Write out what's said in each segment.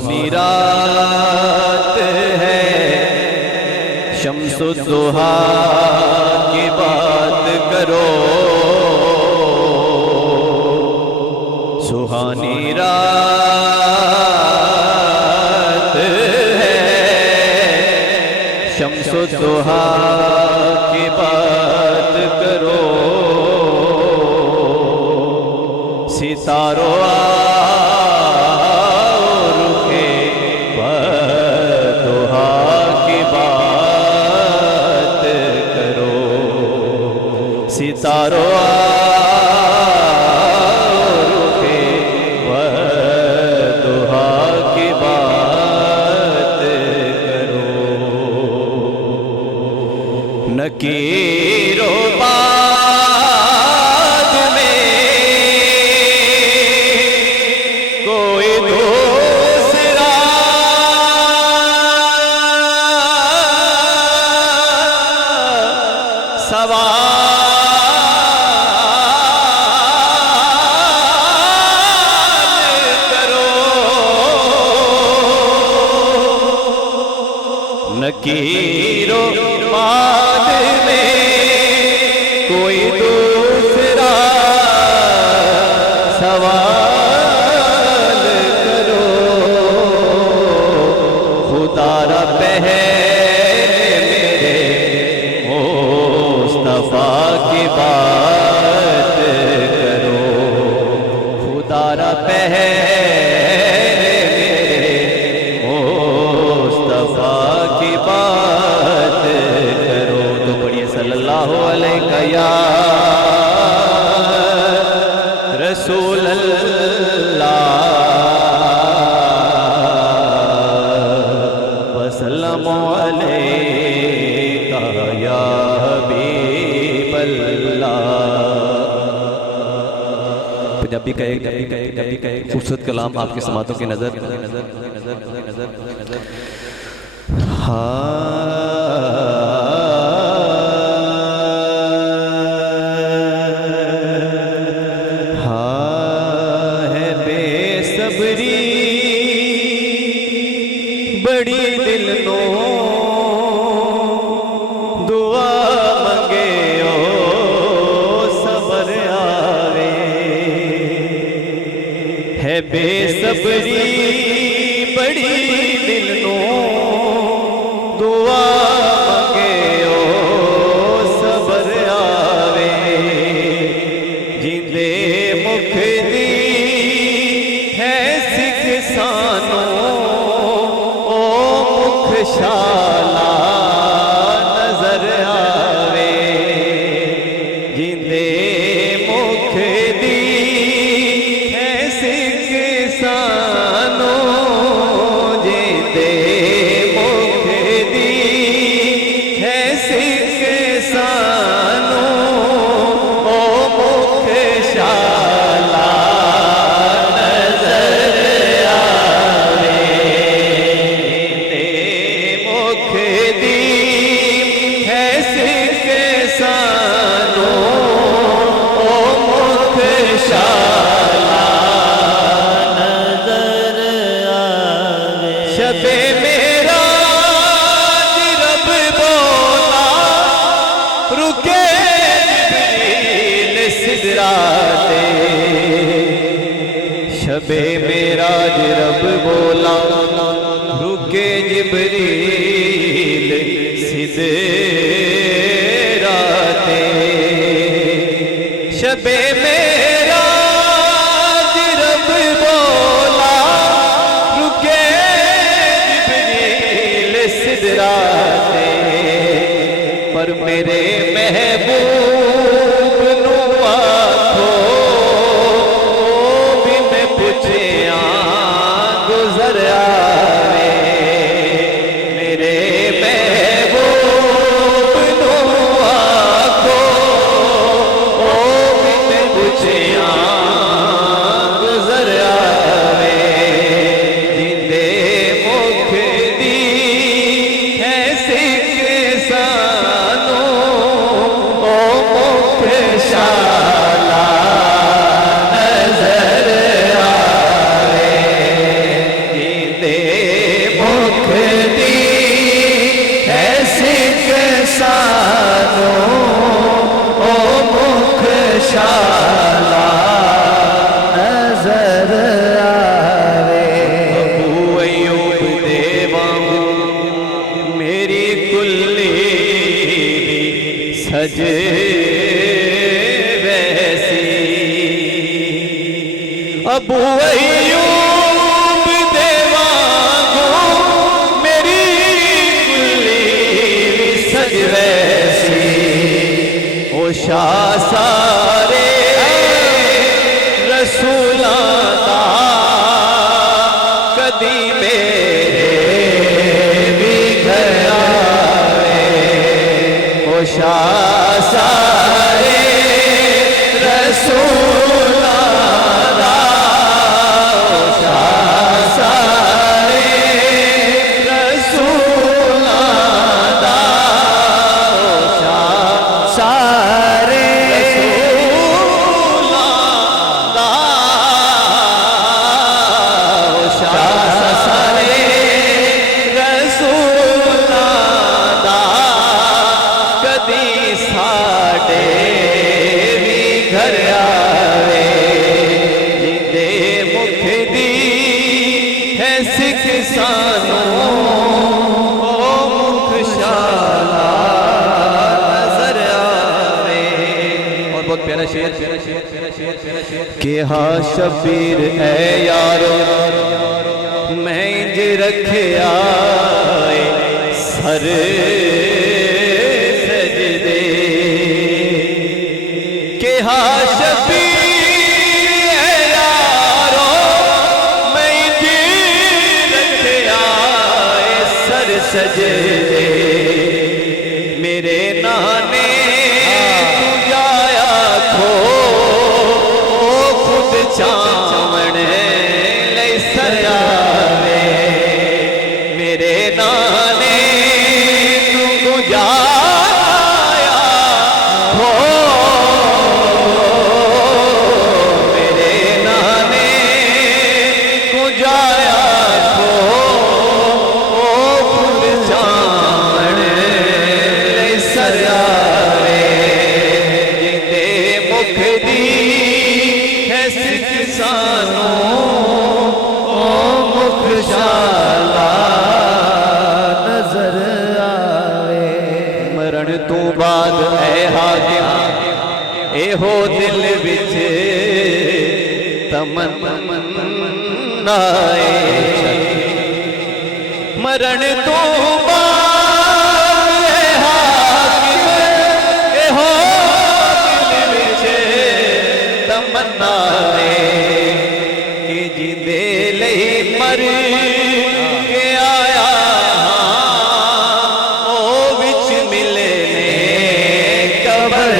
सुहानी रात है, शम्सुद्दुहा की बात करो। सुहानी रात है, शम्सुद्दुहा की बात करो। सितारों सितारों रुखे वदुहा की बात करो। नकीरो बाद में कोई दूसरा सवाल नकीरो बाद में कोई दूसरा सवाल करो। खुदारा पहले मेरे मुस्तफा की बात करो। खुदारा पहले या रसूल अल्लाह वसल्लमु अलैका या हबीब अल्लाह। पंजाबी का एक खूबसूरत कलाम आपके समातों की नजर बड़ी दिल नो दुआ मंगे ओ सबर आवे। है बेसब्री बड़ी दिल नो दुआ मंगे ओ सबर आवे। जिंदे मुख दी है सिख सानो शाला नजर आवे। जिंदे मुख दी है सिख सानो। जिंदे मुख दी है सिख सानो ओ मुख शाला शबे मेरा रब बोला रुके जिब्रील सिदराते। शबे मेरा रब बोला रुके जिब्रील सिदराते। शबे मेरा रब बोला रुके सिदराते। पर मेरे महबूब नु आखो भी मैं पुछिया गुजर आवे। मेरे महबूब नु आखो भी मैं पुछिया गुजर आवे। जिंदे मुख दी शाला नजर आवे। जिंदे अबू अय्यूब देवांगो मेरी गुल्ली सज वैसी ओ शाह सारे रसूलां दा कदी मेरे भी घर आवे ओ शाह सारे रसूलां दा ओ शाह सारे रसूलां दा ओ शाह सारे रसूलां दा ओ शाह सारे रसूलां दा कदी साडे भी घर आवे जिंदे मुख दी है सिख सानू ओ मुख शाला नजर आवे। और बहुत प्यारा शेर कि हा शबीर है यारो मैं इंज रखिया सर सजदे के हा शबीर है यारो मैं इंज रखिया सर सजदे मेरे नाने तू जाया खो खुद चावण ले सरावे मेरे नाने तू जाया खो मेरे नाने तू जाया खो खुद चावण ले सरावे जिंदे मुख दी है सिख सानू ओ मुख शाला नजर आवे। मरण तो बाद ऐ हाकिम एहो दिल विच तमन्नाए मरण तो बाद ऐ हाकिम एहो दिल विच तमन्नाए कि जिंदे लई मर के आया ओ विच मिले ने कबर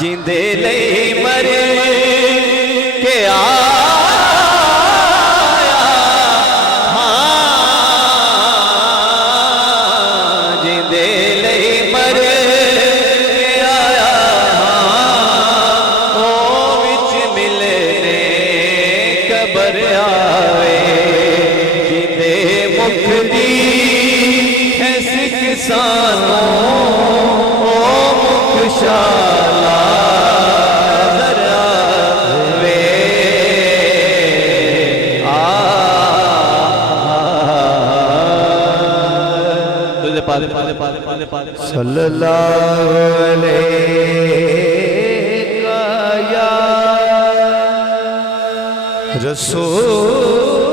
जिंदे लई मर के आया जिंदे लई मर के आया ओ विच मिले ने कबर आवे जिंदे मुख दी है सिख सानू ओ मुख शाला नजर आवे। तुझे पाले पाले पाले पाले पाले सल्लल्लाहु अलैहि या रसूल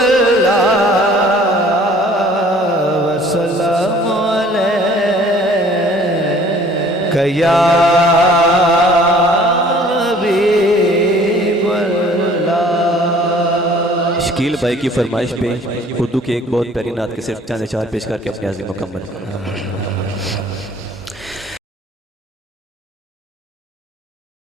अल्लाह वसल्लम अलैका या शकील भाई की फरमाइश पे उर्दू की एक बहुत प्यारी नात के सिर्फ चंद अशार पेश करके अपनी हाजिरी मुकम्मल